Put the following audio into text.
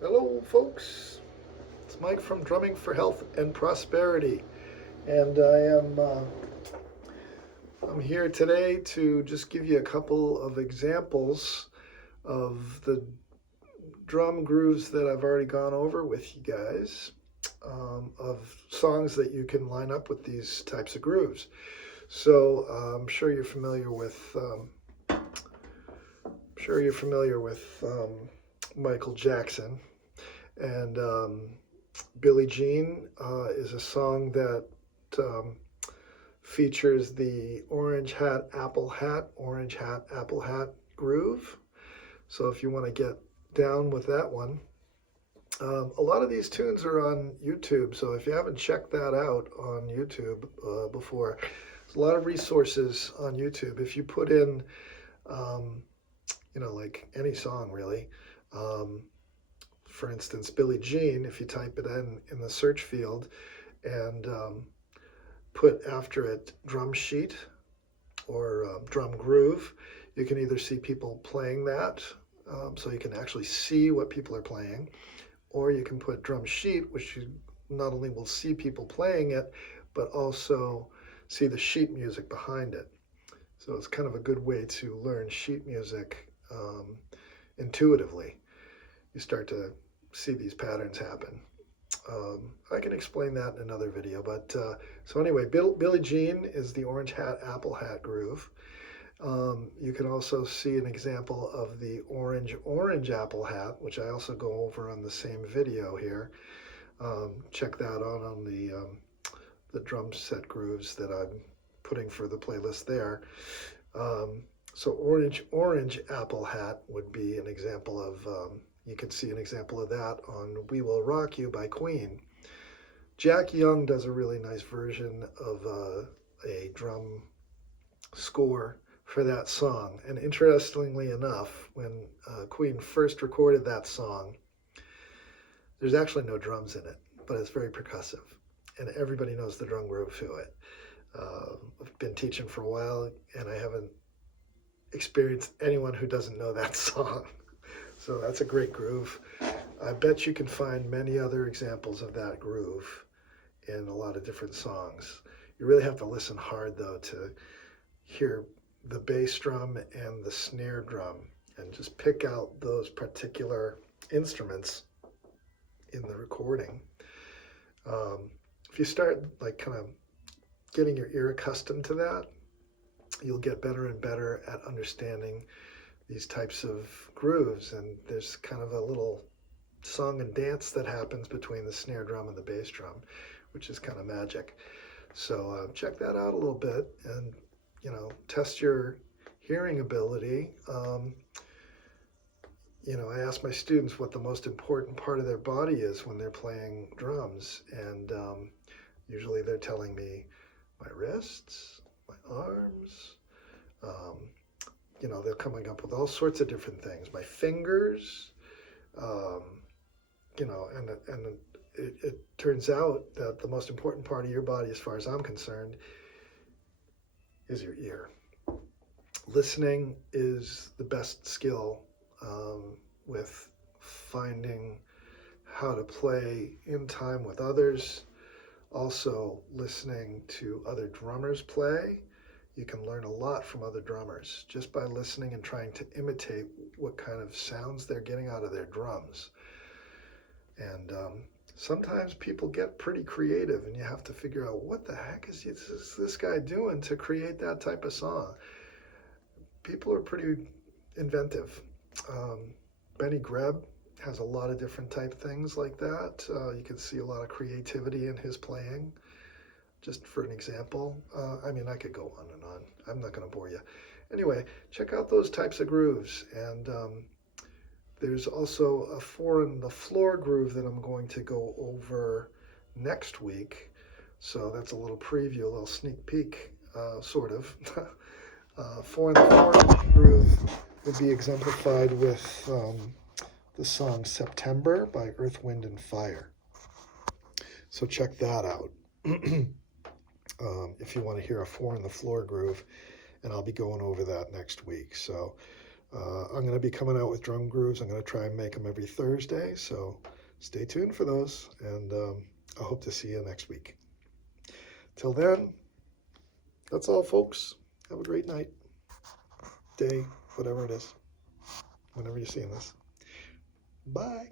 Hello, folks. It's Mike from Drumming for Health and Prosperity, and I'm here today to just give you a couple of examples of the drum grooves that I've already gone over with you guys, of songs that you can line up with these types of grooves. So I'm sure you're familiar with Michael Jackson. And Billie Jean is a song that um, features the orange hat, apple hat groove. So if you want to get down with that one, a lot of these tunes are on YouTube. So if you haven't checked that out on YouTube before, there's a lot of resources on YouTube. If you put in, um, like any song really, um, for instance, Billie Jean, if you type it in the search field and put after it drum sheet or drum groove, you can either see people playing that, so you can actually see what people are playing, or you can put drum sheet, which you not only will see people playing it, but also see the sheet music behind it. So it's kind of a good way to learn sheet music intuitively. You start to see these patterns happen. I can explain that in another video, but so anyway, Billie Jean is the orange hat, apple hat groove. You can also see an example of the orange apple hat, which I also go over on the same video here. Check that out on the drum set grooves that I'm putting for the playlist there. So orange apple hat would be an example of, you can see an example of that on We Will Rock You by Queen. Jack Young does a really nice version of a drum score for that song. And interestingly enough, when Queen first recorded that song, there's actually no drums in it, but it's very percussive. And everybody knows the drum groove to it. I've been teaching for a while, and I haven't experienced anyone who doesn't know that song. So that's a great groove. I bet you can find many other examples of that groove in a lot of different songs. You really have to listen hard, though, to hear the bass drum and the snare drum and just pick out those particular instruments in the recording. If you start like kind of getting your ear accustomed to that, you'll get better and better at understanding these types of grooves. And there's kind of a little song and dance that happens between the snare drum and the bass drum, which is kind of magic. So check that out a little bit and, test your hearing ability. I ask my students what the most important part of their body is when they're playing drums. And usually they're telling me my wrists, my arms. They're coming up with all sorts of different things. My fingers, um, and it turns out that the most important part of your body, as far as I'm concerned, is your ear. Listening is the best skill with finding how to play in time with others. Also, listening to other drummers play. You can learn a lot from other drummers just by listening and trying to imitate what kind of sounds they're getting out of their drums. And sometimes people get pretty creative, and you have to figure out what the heck is this guy doing to create that type of song. People are pretty inventive. Benny Greb has a lot of different type things like that. You can see a lot of creativity in his playing. Just for an example, I could go on and on. I'm not going to bore you. Anyway, check out those types of grooves. And there's also a four in the floor groove that I'm going to go over next week. So that's a little preview, a little sneak peek, sort of. Four in the floor groove would be exemplified with the song September by Earth, Wind, and Fire. So check that out. If you want to hear a four in the floor groove, and I'll be going over that next week. So I'm going to be coming out with drum grooves. I'm going to try and make them every Thursday, so stay tuned for those, and I hope to see you next week. Till then, that's all, folks. Have a great night, day, whatever it is, whenever you're seeing this. Bye.